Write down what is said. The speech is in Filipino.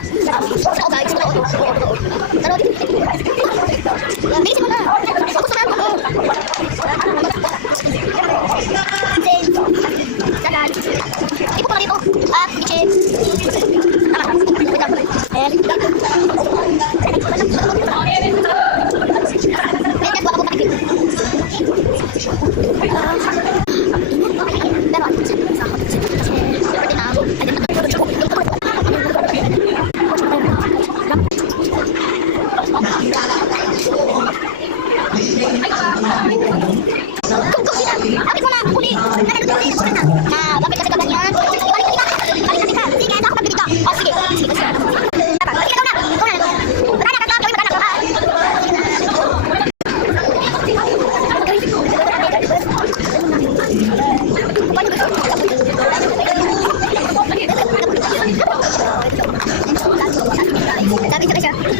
Ako guys, pero bilisin mo na. Focus na ako. Then, dagan. Ipo ko na dito. At, ichip. Tama. Wait lang. And, nagagawa ko patikip. Pero, pwede na ako. Kapit mo na, huli. Bakit kasi ka ganyan? Balik ka. Sige, ako pagbibig ka. O, sige. Sige, sige. Dapat, balik ka na. Magana ka, gawin magana ka. Sabi siya.